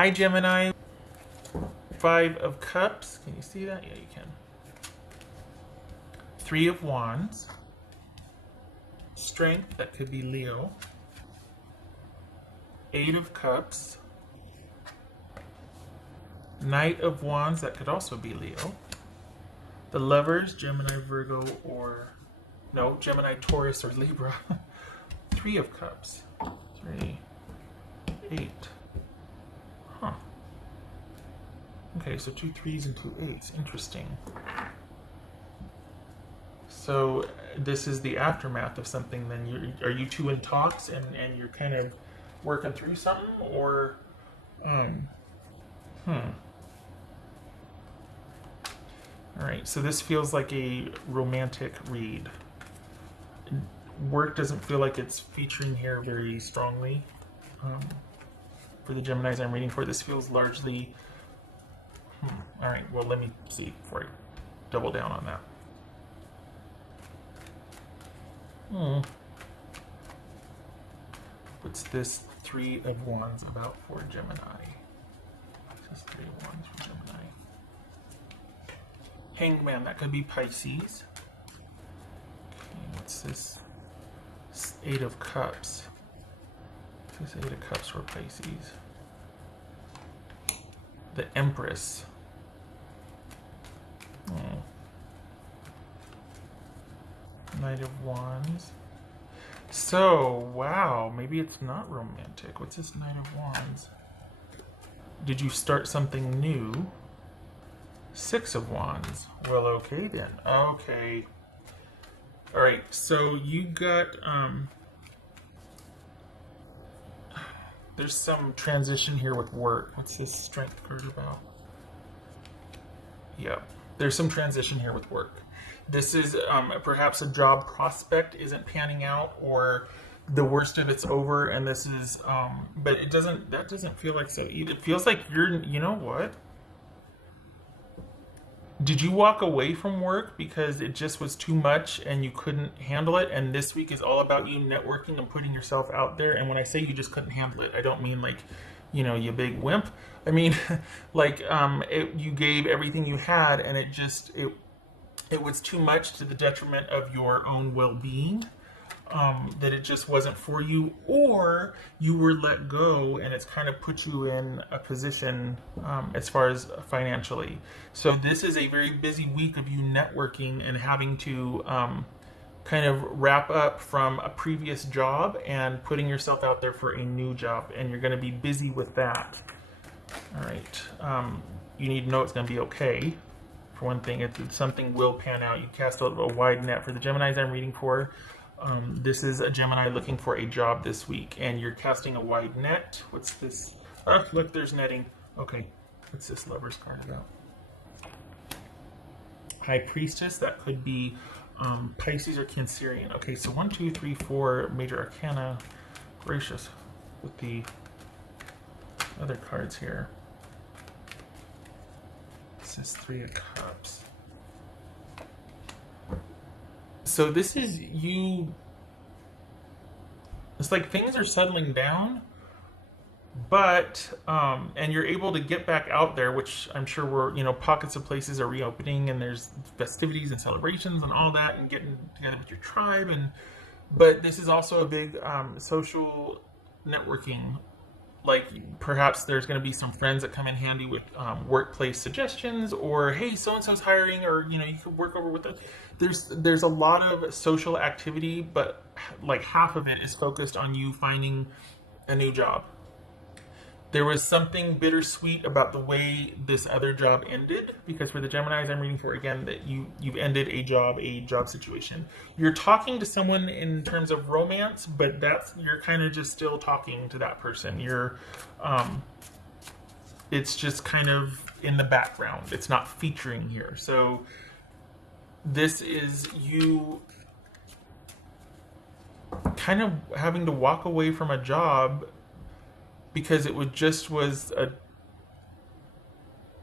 Hi Gemini, Five of Cups. Can you see that? Yeah, you can. Three of Wands. Strength, that could be Leo. Eight of Cups. Knight of Wands, that could also be Leo. The Lovers, Gemini, Virgo, or... no, Gemini, Taurus, or Libra. Three of Cups. 3, 8. Huh. Okay, so 2 3s and 2 8s. Interesting. So this is the aftermath of something then. Are you two in talks and you're kind of working through something? Or... Alright, so this feels like a romantic read. Work doesn't feel like it's featuring here very strongly. For the Geminis I'm reading for, this feels largely... Alright, well let me see before I double down on that. What's this Three of Wands about for Gemini? What's this Three of Wands for Gemini? Hangman, that could be Pisces. Okay, what's this? Eight of Cups. What's this Eight of Cups for Pisces? The Empress. Knight of Wands. So, wow, maybe it's not romantic. What's this Knight of Wands? Did you start something new? Six of Wands. Well, okay then. Okay. Alright, so you got, there's some transition here with work. What's this Strength card about? Yeah, there's some transition here with work. This is perhaps a job prospect isn't panning out, or the worst of it's over, and this is, but it doesn't, that doesn't feel like so either. It feels like you're, you know what? Did you walk away from work because it just was too much and you couldn't handle it? And this week is all about you networking and putting yourself out there. And when I say you just couldn't handle it, I don't mean like, you know, you big wimp. I mean, like, you gave everything you had, and it just, it was too much to the detriment of your own well-being. That it just wasn't for you, or you were let go and it's kind of put you in a position as far as financially. So this is a very busy week of you networking and having to kind of wrap up from a previous job and putting yourself out there for a new job, and you're going to be busy with that. All right. You need to know it's going to be okay. For one thing, something will pan out. You cast a wide net. For the Geminis I'm reading for, this is a Gemini looking for a job this week, and you're casting a wide net. What's this? Oh, look, there's netting. Okay, what's this Lover's card about? High Priestess, that could be Pisces or Cancerian. Okay, so 1, 2, 3, 4 major arcana. Gracious, with the other cards here. This is Three of Cups. So this is you, it's like things are settling down, but, and you're able to get back out there, which I'm sure we're, you know, pockets of places are reopening and there's festivities and celebrations and all that, and getting together with your tribe. But this is also a big social networking. Like perhaps there's going to be some friends that come in handy with workplace suggestions, or hey, so-and-so's hiring, or you know, you could work over with it. There's a lot of social activity, but like half of it is focused on you finding a new job. There was something bittersweet about the way this other job ended, because for the Geminis I'm reading for, again, that you've ended a job situation. You're talking to someone in terms of romance, but you're kind of just still talking to that person. It's just kind of in the background. It's not featuring here. So this is you kind of having to walk away from a job because it was a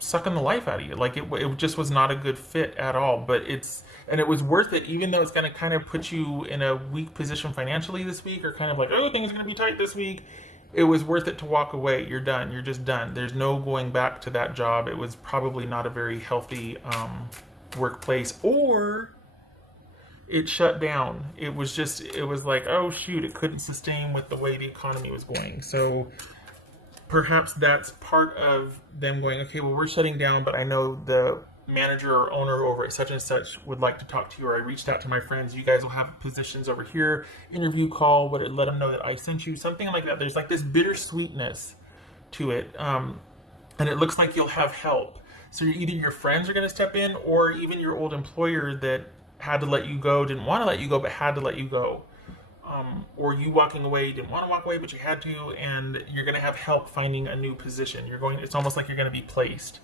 sucking the life out of you. Like it just was not a good fit at all. But it was worth it, even though it's going to kind of put you in a weak position financially this week, or kind of like, oh, things are going to be tight this week. it was worth it to walk away. You're done. You're just done. There's no going back to that job. It was probably not a very healthy workplace, or it shut down. It was like, oh shoot, it couldn't sustain with the way the economy was going. So perhaps that's part of them going, okay, well, we're shutting down, but I know the manager or owner over at such and such would like to talk to you, or I reached out to my friends, you guys will have positions over here, interview call, would it let them know that I sent you, something like that. There's like this bittersweetness to it, and it looks like you'll have help. So either your friends are going to step in, or even your old employer that had to let you go, didn't want to let you go, but had to let you go. Or you walking away, you didn't want to walk away, but you had to, and you're going to have help finding a new position. It's almost like you're going to be placed.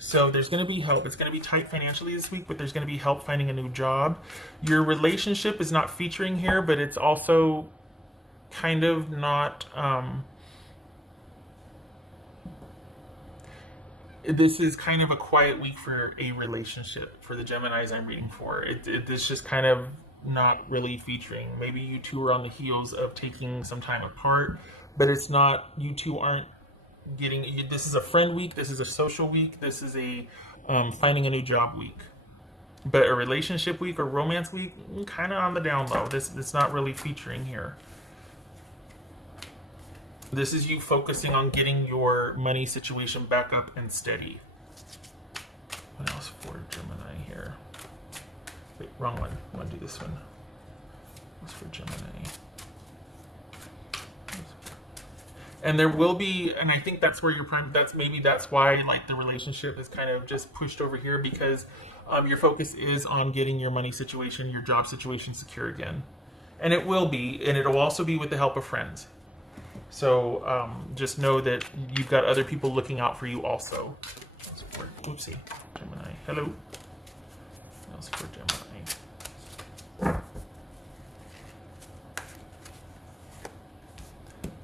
So there's going to be help. It's going to be tight financially this week, but there's going to be help finding a new job. Your relationship is not featuring here, but it's also kind of not... this is kind of a quiet week for a relationship for the Geminis I'm reading for. It's just kind of not really featuring. Maybe you two are on the heels of taking some time apart, but it's not, you two aren't getting, this is a friend week, this is a social week, this is a finding a new job week. But a relationship week or romance week, kind of on the down low. It's not really featuring here. This is you focusing on getting your money situation back up and steady. What else for Gemini here? Wait, wrong one. I want to do this one. What's for Gemini? And there will be, and I think that's where your prime, that's why like the relationship is kind of just pushed over here, because your focus is on getting your money situation, your job situation secure again. And it will be, and it'll also be with the help of friends. So just know that you've got other people looking out for you also. Oopsie, Gemini. Hello. That's for Gemini.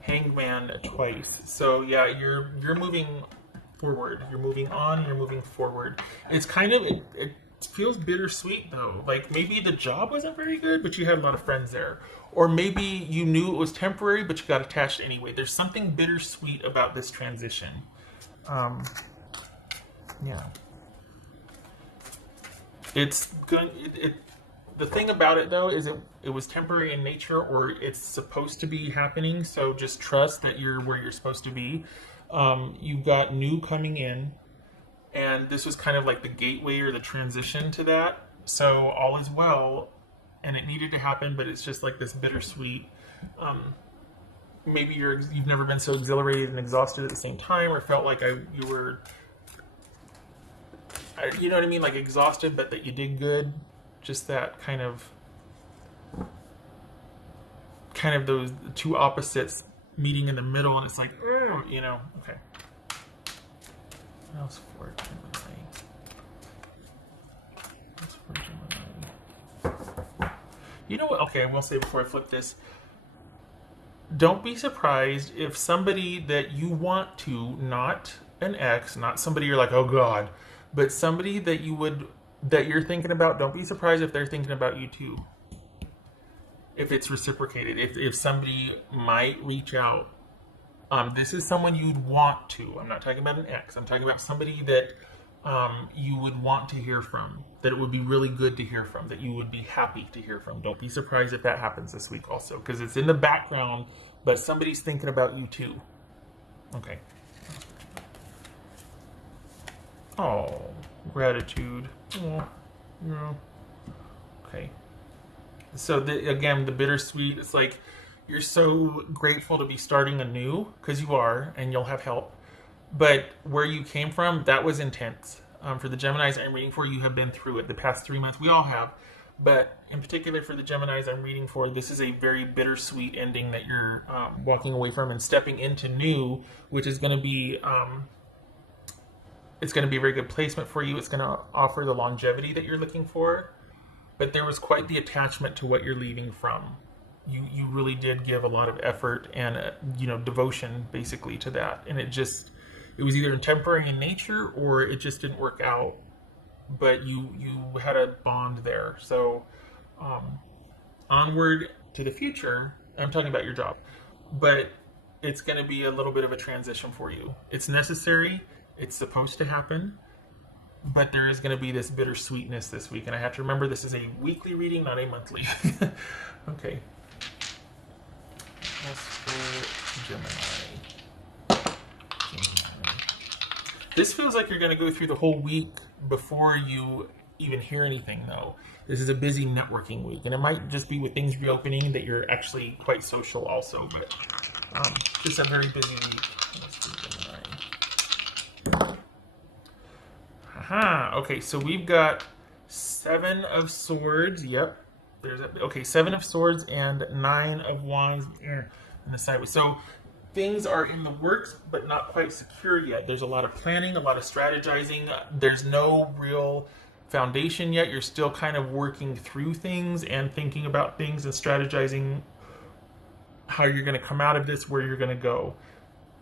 Hangman twice. So yeah, you're moving forward. You're moving on. You're moving forward. It's kind of it feels bittersweet though. Like maybe the job wasn't very good, but you had a lot of friends there. Or maybe you knew it was temporary, but you got attached anyway. There's something bittersweet about this transition. Yeah. It's good. The thing about it though is it was temporary in nature, or it's supposed to be happening. So just trust that you're where you're supposed to be. You've got new coming in, and this was kind of like the gateway or the transition to that. So all is well, and it needed to happen, but it's just like this bittersweet. Maybe you've never been so exhilarated and exhausted at the same time, or felt like you were, you know what I mean, like exhausted, but that you did good. Just that kind of those two opposites meeting in the middle, and it's like, you know, okay. What else for Gemini? What's for Gemini? You know what? Okay, I will say before I flip this, don't be surprised if somebody that you want to, not an ex, not somebody you're like, oh God, but somebody that you're thinking about, don't be surprised if they're thinking about you too. If it's reciprocated, if somebody might reach out. This is someone you'd want to. I'm not talking about an ex. I'm talking about somebody that you would want to hear from, that it would be really good to hear from, that you would be happy to hear from. Don't be surprised if that happens this week also, because it's in the background, but somebody's thinking about you too. Okay. Oh, gratitude. Oh, yeah. Okay. So again, the bittersweet, it's like you're so grateful to be starting anew, because you are, and you'll have help. But where you came from, that was intense. For the Geminis I'm reading for, you have been through it the past 3 months. We all have. But in particular for the Geminis I'm reading for, this is a very bittersweet ending that you're walking away from and stepping into new, which is going to be... it's going to be a very good placement for you. It's going to offer the longevity that you're looking for. But there was quite the attachment to what you're leaving from. You really did give a lot of effort and devotion basically to that. And it was either temporary in nature, or it just didn't work out. But you had a bond there. So onward to the future. I'm talking about your job. But it's going to be a little bit of a transition for you. It's necessary, it's supposed to happen, but there is going to be this bittersweetness this week. And I have to remember this is a weekly reading, not a monthly. Okay. That's for Gemini. This feels like you're going to go through the whole week before you even hear anything, though. This is a busy networking week, and it might just be with things reopening that you're actually quite social also, but just a very busy week. Let's do Gemini. Aha, okay, so we've got 7 of Swords, yep. Okay, 7 of Swords and 9 of Wands in the sideways. So things are in the works, but not quite secure yet. There's a lot of planning, a lot of strategizing. There's no real foundation yet. You're still kind of working through things and thinking about things and strategizing how you're going to come out of this, where you're going to go.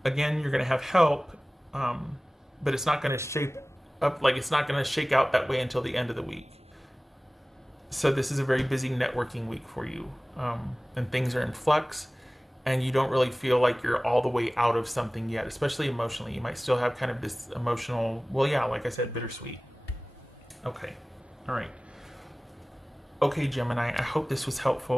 Again, you're going to have help, but it's not going to shape up, like it's not going to shake out that way until the end of the week. So this is a very busy networking week for you, and things are in flux, and you don't really feel like you're all the way out of something yet, especially emotionally. You might still have kind of this emotional, well, yeah, like I said, bittersweet. Okay, all right. Okay, Gemini, I hope this was helpful.